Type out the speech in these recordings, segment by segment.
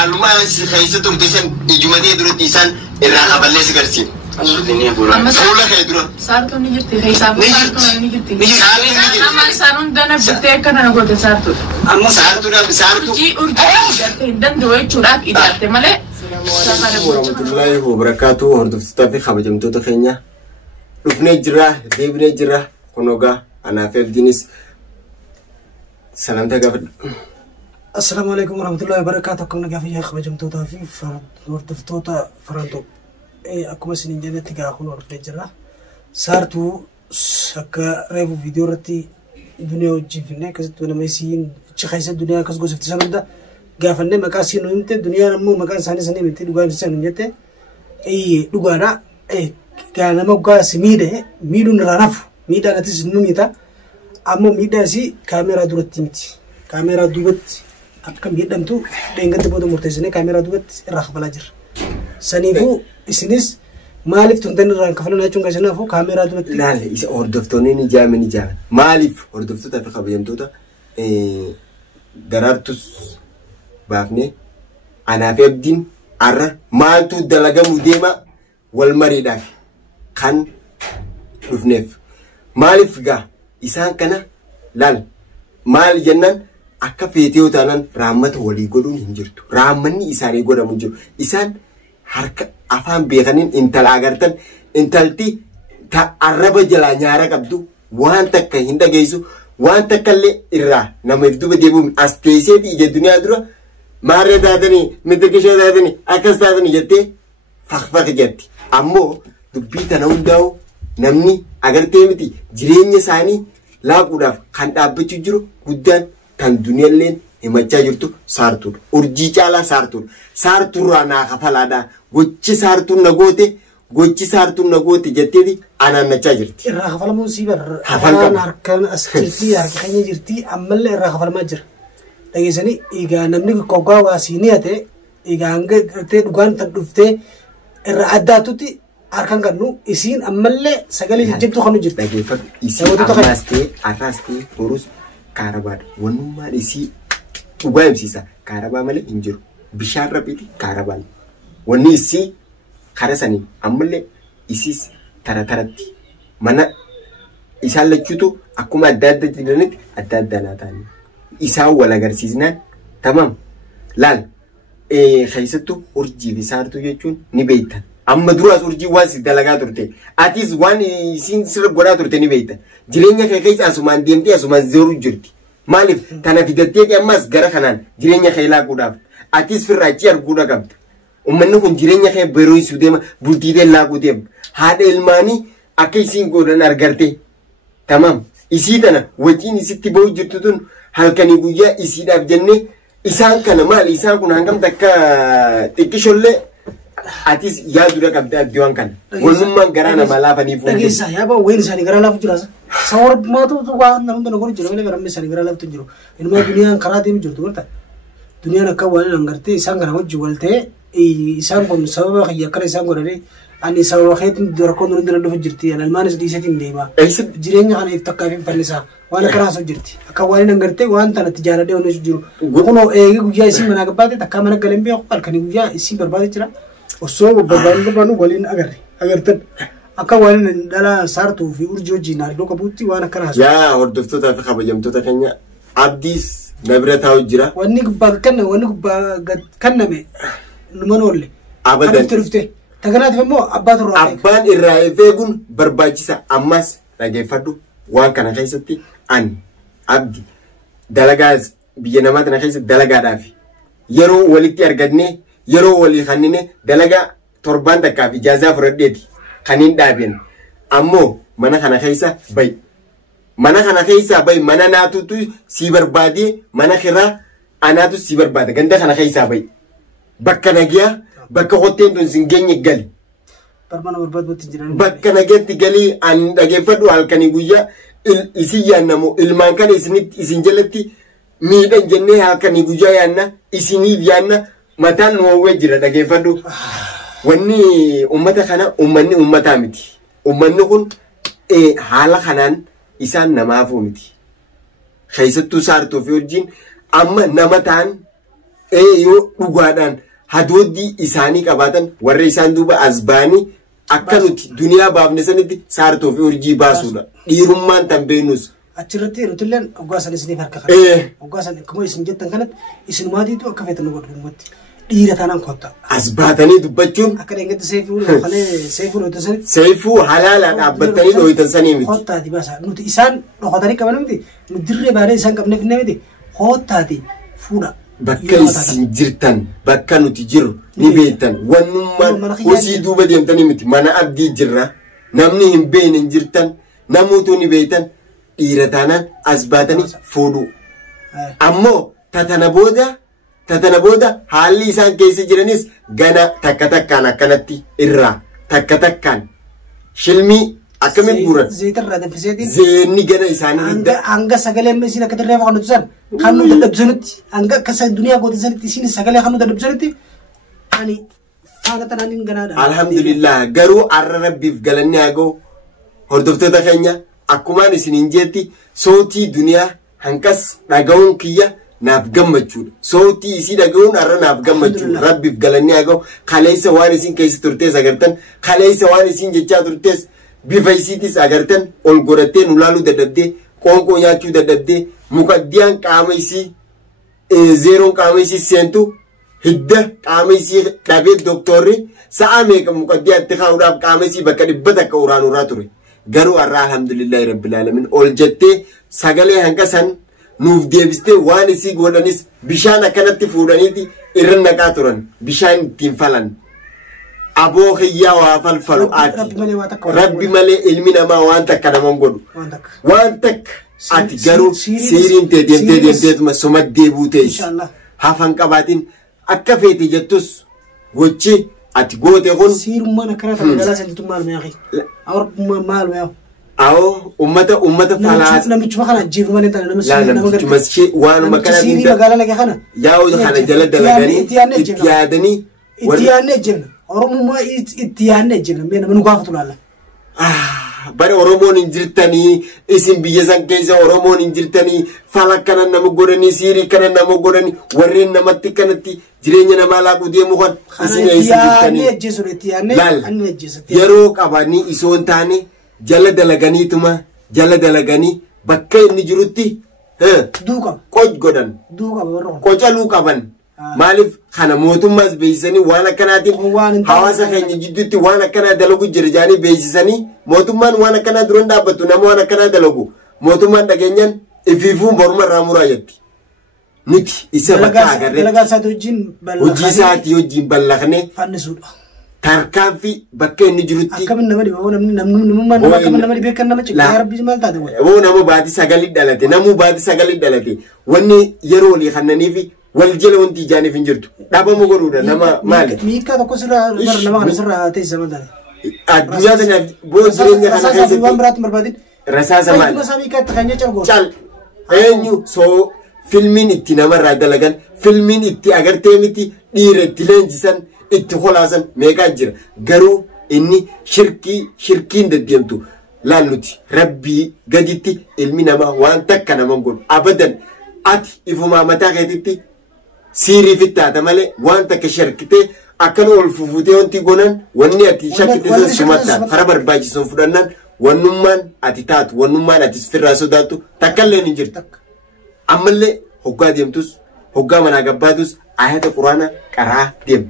haaluma keessa turte san ijumatee duratti isaan irraa qaballee si garsiin. Fuula kee dura. Saartuun ni jirti. Keessaafu saartuun ni jirti. Nama isaan hundana bittee akkana na goote saartuu. Amma saartuu. Urjii hin danda'u jechuudhaaf ijaarte malee. Warahmatullahi wabarakatuh. Hordoftoota fi kabajamtoota keenya dhufnee jirra, deebinee jirra. Kunogaa anaaf Abdiinis salamtaa gaafadhu. Assalamu alaikum warahmatullahi wabarakatuh. Akkuma nagaa kabajamtootaa fi hordoftoota Faraantoo. Akkuma isin jennetti gaa kun dhufnee jirra. Saartuu akka reefu viidiyoo irratti duniyaa wajjin finne akkasitti nama isiin achi keessa duniyaa akkas gosifti san hunda gaafannee maqaa isiin nu himte duniyaan ammoo maqaan isaanii sanii himte dhugaa ibsisan nu jette dhugaadha. Gaa nama dhugaa si miidhuun irraa nafu miidhaan atis nu miita ammoo miidhaan isii kaameeraa duratti miti. Kaameeraa duubatti akka miidhamtu dheengatti booda murteessinee kaameeraa duubatti irraa kafalaa jirra. Saniifuu isinis maaliif tuntan irraan kafalan jechuun keessanaafu kaameeraa duratti laale isa hordoftoonni ni jaaman maaliif hordoftoota fi kabajamtoota daraartus baafnee anaaf Abdiin arra maaltu dalagamu deema wal mariidhaaf kan dhufneef maaliif gaa isaan kana laal maal jennaan akka feetee taanaan raammata walii godhuun hin jirtu raammanni isaanii godhamu jiru isaan harka afaan beekaniin intala agartan intalti ta arraba jalaa nyaara qabdu waan takka hin dhageessu waan takka illee irraa namaaf duba deebi'u as teesseeti ija duniyaa dura maarree taatanii mitikishee taatanii akkas taatanii jettee faqfaqi jetti ammoo dubbii tana hundaa'u namni agartee miti jireenya isaanii laaquudhaaf kan dhaabbachuu jiru guddaan kan duniyaalleen himachaa jirtu saartuudha. Urjii caalaa saartuudha. Saartuurraa naa kafalaadhaa. Gochi saartuun na goote jetteeti anaannachaa jirti. Irraa kafalamuun sii barra. Afaan harkaan as jirti harki keenya jirti ammallee irraa kafalamaa jira. Dhageessanii egaa namni qoqqaa waa siinii hate egaa hanga gartee dhugaan tan dhuftee irra addaatutti harkaan kannu isiin ammallee sagalee jijjibtu kanu jirti. Dhageeffatu isii arraas ta'e horus kaarabaadha. Wannummaan isii dhugaa ibsiisa. Kaarabaa malee hin jiru. Bishaan rabbiiti kaarabaan. Wanni isii kara sanii ammallee isiis taratti mana isaan lachuutu akkuma adda jiranitti adda naa ta'anii isaan wal agarsiisnaan tamam laal keessattuu urjii fi saartuu jechuun ni beektan. Amma duraas urjii waan si dalagaa turte atis waan isiin sirra godhaa turte ni beektan. Jireenya kee keessa asumaan deemtee asumaan zeeruu jirti. Maaliif tana fidatteeti ammas gara kanaan jireenya kee laaquudhaaf atis firraachii arguudha qabda. Uummanni kun jireenya kee beroosuu deema bultiitee laaquu deema. Haadha ilmaanii akka isiin godhan argarte. Tamam isii tana wajjin isitti ba'u jirtu tun halkanii guyyaa isiidhaaf jennee isaan kana maali isaan kun hangam takka xiqqishollee atis yaadudha qabda addiwaan kana. Wannummaan garaa nama laafaniif. Dhageessaa yaaba wayin isaanii garaa laafu jiraasa. Sawar maatu waan namni godhu jira malee garamni isaanii garaa laaftu jiru. Ilmaa duniyaan karaa deemu jirtu garta. Duniyaan akka waan hangartee isaan kana wajjin wal ta'ee isaan kun sababa xiyya akkana isaan godhanii ani sababa keetiin rakkoon nuti dura dhufu jirti almaanis dhiisatiin deema. Jireenya kana if takkaaf hin fannisaa waan akkanaas jirti akka waan hangartee waan tana tijaaradee onneesu jiru. Kunoo eegi guyyaa isiin mana gabbaate takkaa mana galeen beeku halkanii guyyaa isiin barbaade jira. Osoo barbaadu waliin agartan. Akka waan dhala saartuu fi urjii wajjin hariiroo qabuutti waan akkanaas. Yaa hordoftootaa fi kabajamtoota keenya Abdiis nabira taa'u jira. Wanni gubbaa kanname numan oolle. Abadan. Taganaatiif immoo abbaatu irraa eegu. Abbaan irraa eeguun barbaachisa ammas dhageeffadhu waan kana keessatti ani Abdi dalagaa biyya namaa kana keessatti dalagaadhaaf yeroo walitti argannee yeroo walii kannine dalagaa torbaan takkaaf ijaazaa fudhadheeti kan hin dhaabeen ammoo mana kana keessa bayi. Mana kana keessa bayi mana naatutu si barbaadee mana kiraa anaatu si barbaada ganda kana keessa bayi. Bakka nagiyaa bakka hoteen tun sin geenye gali. Bakka nageetti galii an dhageeffadhu halkanii guyyaa isin yaannamu ilmaan kana isin jalatti miidhan jennee halkanii guyyaa yaanna isiniif yaanna mataan nuwawwee jira dhageeffadhu. Wanni ummata kana ummanni ummataa miti. Ummanni kun haala kanaan isaan namaafuu miti. Keessattuu saartuu fi wajjin amma nama ta'an yoo dhugaadhaan hadoodii isaanii qabaatan warra isaan duuba as ba'anii akka nuti duniyaa baafne sanitti saartoo fi urjii baasuudha. Dhiirummaan tan beenus. Achirratti nutilleen ogaasan isiniif harka qabna. Ogaasan akkuma isin jettan kanatti isinumaatiitu akka feetan nu godhumatti. Dhiira taanaan kotta. As baatanii dubbachuun. Akka dheengadda seefuu dhooytan sanitti. Seefuu halaala dhaabbatanii dhooytan sanii miti. Kottaati baasa. Nuti isaan dhokatanii qaban miti. Nuti dirree baadee isaan qabneef illee miti. Kottaati fuudha. Bakka isin jirtan bakka nuti jiru ni beektan. Wannummaan hosii duuba deemtanii miti. Mana abdii jirra. Namni hin beekne hin jirtan. Namoota ni beektan. Dhiira taanaan as baatanii fuudhu. Ammoo tatana booda haalli isaan keessa jiranis gana takka takkaan akkanatti irraa takka takkaan shilmii akkamiin guuran zeenni gana isaanii hanga sagalee isin akka dirree kan nuti san kan nu dadhabsanitti hanga akka duniyaa gootisanitti isin sagalee kan nu dadhabsanitti ani faana tanaanin ganaadha. Alhamdulillah garuu arra rabbiif galanni haa ga'u hordoftoota keenya akkumaan isiniin jeetti sootii duniyaa hanqas dhaga'uun kiyya naaf gammachuudha. Sootii isii dhaga'uun arra naaf gammachuudha. Rabbiif galanni haa ga'u kaleessa waan isin keessa turtees agartan kaleessa waan isin jechaa turtees bifa isiitis agartan ol godhattee nu laaluu dadhabdee qoonqoo nyaachuu dadhabdee muqaddiyaan qaama isii zeeroon qaama isii seentu hidda qaama isii dhabee doktorri sa'a meeqa muqaddiyaatti kaa'uudhaaf qaama isii bakka 100 akka uraanuraa ture. Garuu arraa alhamdulillahi rabbil alamin ol jettee sagalee hanga san nuuf deebistee waan isii godhanis bishaan akkanatti fuudhaniiti irra naqaa turan bishaan ittiin falan aboo kiyyaa waa falfalu ati rabbi malee ilmi namaa waan takka naman godhu waan takka ati garuu siiriin tee deemteetuma soma deebuu teessi hafan qabaatiin akka feete jettus gochi ati goote kun siirummaan akkana tajaajila sanitu maal meeqi awwaalummaan maal meeqi awo ummata falaas namichuma kana jiifuma ni taane namichi maskii waanuma kana siirii magaalaa lagee kana yaa'u kana jala dalaganii itti yaadanii itti yaadnee jirna oromummaa itti yaadnee jirna mee nama nu gaafatu laalla bari oromoon hin jirtanii isin biyya san keessa oromoon hin jirtanii fala kana nama godhanii siirii kana nama godhanii warreen namatti kanatti jireenya namaa laaquu deemu kan isin eessa jirtanii yeroo qabanii isoon taane jala dalaganii bakka inni jirutti qoj godhan qocaluu qaban maaliif kana mootummaas beeksisanii waan akkanaatiin hawaasa keenya jidduutti waan akkanaa dalagu jira jaanii beeksisanii mootummaan waan akkanaa duran dhaabbattu nama waan akkanaa dalagu mootummaan dhageenyaan ifiifuun morma irraa muraa jetti nuti isa bakka agarree hojii isaatii wajjin ballaqnee tarkaanfii bakka inni jirutti akkamiin nama dhibee namummaan nama akkamiin nama dhibee kan nama ciqaa rabbii maal taate nama baati sagalii dhalate namuu baati sagalii dhalate wanni yeroo olii kannaniifi wal jala wanti ijaaniif hin jirtu dhaabamuu godhuudha nama maali miikaa tokko sirraa nama kana sirraa teessisa maal taate addunyaa tanaaf bu'uura jireenya kana keessatti waan biraatti barbaadin rasaasa maali gosa miikaa itti kanyee calqoo cal eenyu soo filmiin itti namarraa dalagan filmiin itti agartee miti dhiira itti leenjisan itti kolaasan meeqaa jira garuu inni shirkiin deddeemtu laalluti rabbii gaditti ilmi namaa waan takka naman godhu abadan ati ifumaa mataa keetitti siirii fittaata malee waan takka sharkitee akkana ol fufutee wanti gonan wanni ati shakkite sun sumattaan kara barbaachisuun fudhannaan wannummaan ati taatu wannummaan ati firraa sodaattu takkallee hin jirtu ammallee hoggaa deemtus hoggaa manaa gabbaatus ayata quraana qaraa deemu.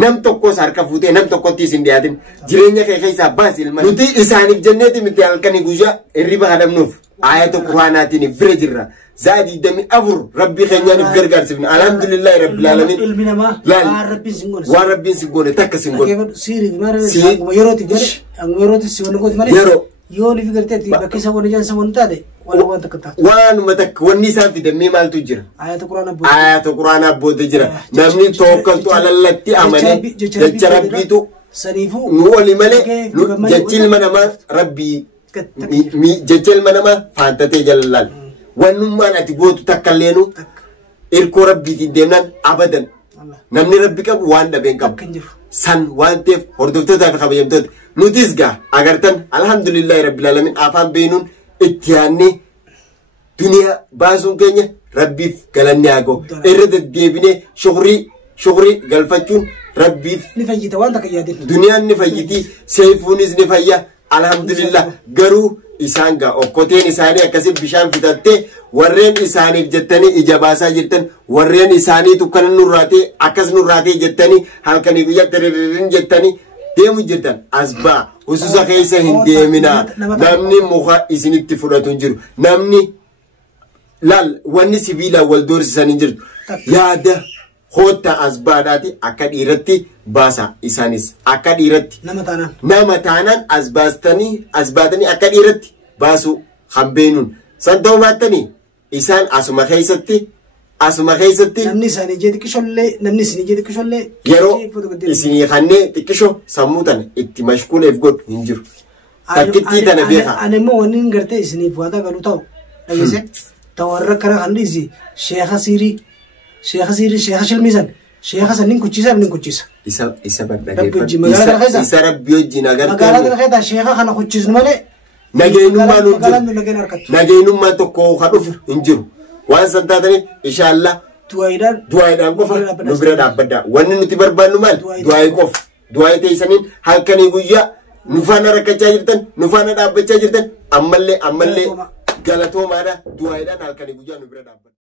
Nam tokkos harka fuutee nam tokkotti isin dhiyaatin jireenya kee keessaa baasi ilma nuti isaaniif jenneeti miti halkanii guyyaa hirriba hadhamnuuf ayata quraanaatiin fira jirra zaadii dami afur rabbii keenyaaniif gargaarsifne alhamdulillahi rabbil alamin ilmi namaa waan rabbiin sin goone takka sin goone yerootti si wanni gooti malee yeroo yoo ni figarteetti bakka isa wani jaansa wani taate waan takka taate waanuma takka wanni isaan fidamee maaltu jira ayata quraanaa booda jira namni tokkoltu alallatti amane jecha rabbiitu saniifuu nu oli malee jechi ilma namaa rabbii jecha ilma namaa faantatee jalallaal wannummaan ati gootu takkalleenu irkoo rabbiitiin deemnaan abadan namni rabbi qabu waan dhabeen qabu san waan ta'eef hordoftootaa fi kabajamtoota nutis gaa agartan alhamdulillahi rabbil alamin afaan beenuun itti yaannee duniyaa baasuun keenya rabbiif galanni haa ga'u irra deddeebinee shukrii galfachuun rabbiif ni fayyita waan takka yaadin duniyaan ni fayyiti seefuunis ni fayya alhamdulillah garuu isaan gaa okkoteen isaanii akkasiin bishaan fitattee warreen isaaniif jettanii ija baasaa jirtan warreen isaanii tukkana nurraatee akkas nurraatee jettanii halkanii guyyaa tiriiriin jettanii deemu jirtan asbaa hususa keessa hin deeminaa namni muka isinitti fudhatu hin jiru namni laal wanni sibiila wal doorsisan hin jirtu yaada hoota asbaadhaati akka dhiiratti baasa isaanis akka dhiiratti nama taanaan asbaatanii akka dhiiratti baasu hambeenuun san ta'uu baattanii isaan asuma keessatti namni isaanii jee xiqqishollee yeroo isinii kannee xiqqisho sammuutan itti mashkuuleef godhu hin jiru takkittii tana beeka ani immoo wanni hin gartee isiniif waadaa galu ta'u dhageesse tawarra kara kan dhiisi sheekha shilmiisan sheekha san nin kuchisa isa badhageeffatu isa rabbi wajjin agartee magaalaa kana keessaa sheekha kana kuchisnu malee nageenummaan tokko ka dhufu hin jiru waan san taataniif inshaallah du'aayidhaan qofa nu bira dhaabbaddaa wanni nuti barbaannu maal du'aayii qofa du'aayii teessaniin halkanii guyyaa nu faana rakkachaa jirtan nu faana dhaabbachaa jirtan ammallee galatoomaadha du'aayiidhaan halkanii guyyaa nu bira dhaabbaddaa